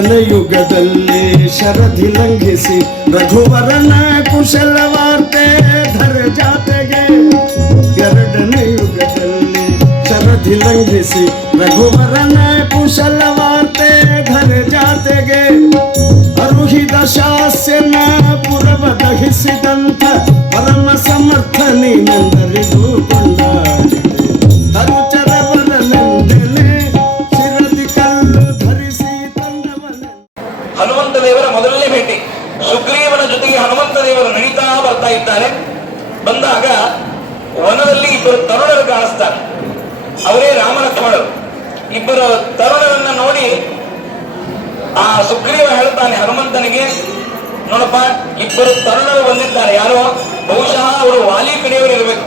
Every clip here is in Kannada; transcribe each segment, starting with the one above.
ಎರಡನೇ ಯುಗದಲ್ಲಿ ಶರಧಿ ಲಂಘಿಸಿ ರಘುವರನ ಕುಶಲ ವಾರ್ತೆ ಧರ ಜಾತೆಗೆ. ಎರಡನೇ ಯುಗದಲ್ಲಿ ಶರಧಿ ಲಂಘಿಸಿ ರಘುವರನ ಕುಶಲ ವಾರ್ತೆ ಧರ ಜಾತೆಗೆ. ಅರುಹಿದ ಶಾಸ್ಯನ ಪುರವ ದಹಿಸಿದಂಥ ಪರಮ ಸಮರ್ಥ ನೀನೆಂದರಿಗೂ ಕೊಂಡಾಡಿದೆ. ತರುಚರ ಬರಲೆಂದೆಲೆ ಶಿರದಿ ಕಲ್ಲು ಧರಿಸಿ ತಂದವನ. ಹನುಮಂತ ದೇವರ ಮೊದಲನೇ ಭೇಟಿ. ಸುಗ್ರೀವನ ಜೊತೆಗೆ ಹನುಮಂತ ದೇವರು ನಡೀತಾ ಬರ್ತಾ ಇದ್ದಾರೆ. ಬಂದಾಗ ವನದಲ್ಲಿ ಇಬ್ಬರು ತರುಣರು ಕಾಣಿಸ್ತಾರೆ. ಅವರೇ ರಾಮಲಕ್ಷ್ಮಣರು. ಇಬ್ಬರು ತರುಣರನ್ನ ನೋಡಿ ಆ ಸುಗ್ರೀವ ಹೇಳ್ತಾನೆ ಹನುಮಂತನಿಗೆ, ನೋಡಪ್ಪ, ಇಬ್ಬರು ತರುಣರು ಬಂದಿದ್ದಾರೆ. ಯಾರೋ ಬಹುಶಃ ಅವರು ವಾಲಿ ಕಡೆಯವರು ಇರಬೇಕು.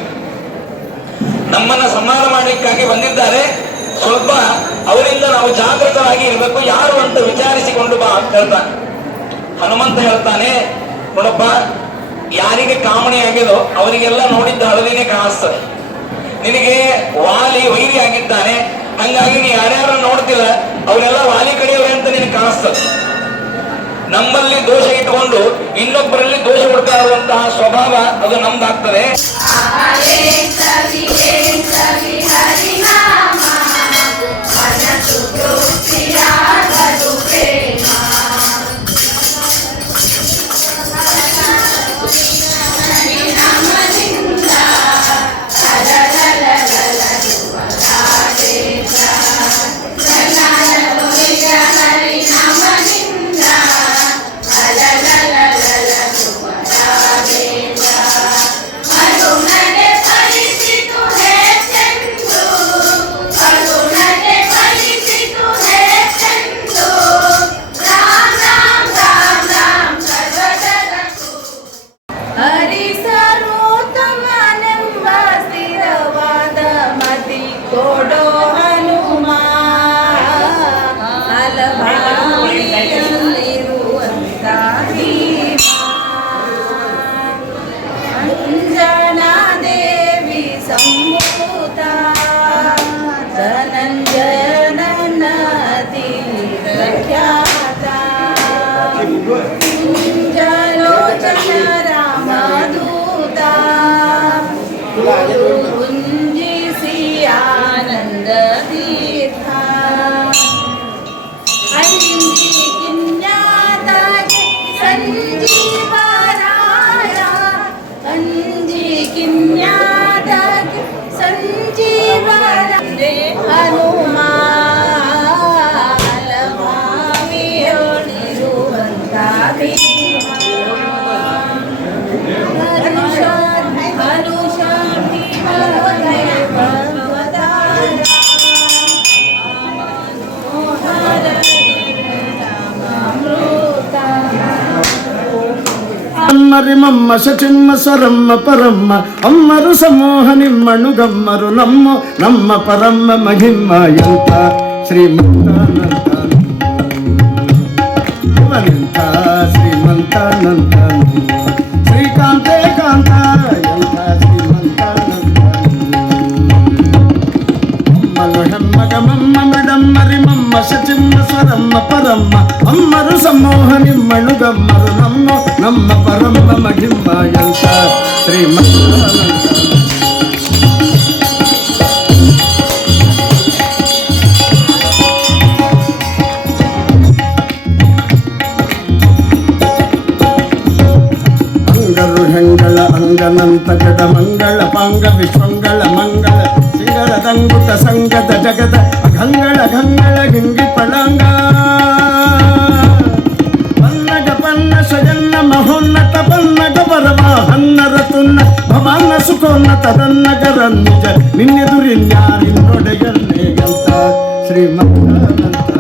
ನಮ್ಮನ್ನ ಸಂಹಾರ ಮಾಡಲಿಕ್ಕಾಗಿ ಬಂದಿದ್ದಾರೆ. ಸ್ವಲ್ಪ ಅವರಿಂದ ನಾವು ಜಾಗೃತರಾಗಿ ಇರಬೇಕು. ಯಾರು ಅಂತ ವಿಚಾರಿಸಿಕೊಂಡು ಬಾ ಅಂತ ಹೇಳ್ತಾನೆ. ಹನುಮಂತ ಹೇಳ್ತಾನೆ, ನೋಡಪ್ಪ, ಯಾರಿಗೆ ಕಾಮಣಿ ಆಗಿದೋ ಅವರಿಗೆಲ್ಲ ನೋಡಿದ್ದ ಹಳದಿನೇ ಕಾಣಿಸ್ತದೆ. ನಿನಗೆ ವಾಲಿ ವೈರಿ ಆಗಿದ್ದಾನೆ, ಹಂಗಾಗಿ ನೀ ಯಾರ್ಯಾರು ನೋಡ್ತಿಲ್ಲ ಅವರೆಲ್ಲ ವಾಲಿ ಕಡೆಯವರು ಅಂತ ನಿನಗೆ ಕಾಣಿಸ್ತದೆ. ನಮ್ಮಲ್ಲಿ ದೋಷ ಇಟ್ಟುಕೊಂಡು ಇನ್ನೊಬ್ಬರಲ್ಲಿ ದೋಷ ಹುಡುಕಾಡುವಂತಹ ಸ್ವಭಾವ ಅದು ನಮ್ದಾಗ್ತದೆ. ಮರಿಮಮ್ಮ ಶಚಿಮ್ಮ ಸ್ವರಮ್ಮ ಪರಮ್ಮ ಅಮ್ಮರು ಸಮೂಹ ನಿಮ್ಮಣು ಗಮ್ಮರು ನಮ್ಮ ನಮ್ಮ ಪರಮ್ಮ ಮಹಿಮ್ಮ ಎಂತ ಶ್ರೀಮಂತಾನಂತ ಶ್ರೀಮಂತಾನಂತ ಶ್ರೀಕಾಂತೆ ಕಾಂತ ಎಂತ ಶ್ರೀಮಂತಾನಂತ ಅಮ್ಮಲು ಹೆಮ್ಮಗ ಮಮ್ಮ ಮಿಡಮ್ಮರಿ ಮಮ್ಮ ಶಚಿಮ್ಮ ಸ್ವರಮ್ಮ ಪರಮ್ಮ ಅಮ್ಮರು ಸಮೂಹ ನಿಮ್ಮಣು ಗಮ್ಮರು ನಮ್ಮ ನಮ್ಮ ಪರಮ ಮಹಿಮ ಎಂತ ಶ್ರೀಮಂತಾನಂತ. ಅಂಗರು ಹೆಂಗಳ ಅಂಗನಂತ ಗಡ ಮಂಗಳ ಪಾಂಗ ವಿಶ್ವಂಗಳ ಮಂಗಳ ಸಿಂಗರದಂಗುಟ ಸಂಗದ ಜಗದ ಅಘಂಗಳ ಘಂಗಳ ಗಿಂಗಿ ಪಳಂಗ ಪನ್ನಗ ಪನ್ನ ಸಜನ್ನ ಮಹೋನ್ನತ ಪನ್ನಗ ಪರಮ ಹನ್ನರ ತುನ್ನ ಭವಾನ ಸುಖೋನ್ನತ ತನ್ನಗರ ನಿಜ ನಿನ್ನೆದುರಿನ್ಯಾರಿನ್ನೊಡೆಯನ್ನೇ ಗಂತ ಶ್ರೀಮಂತಾನಂತ.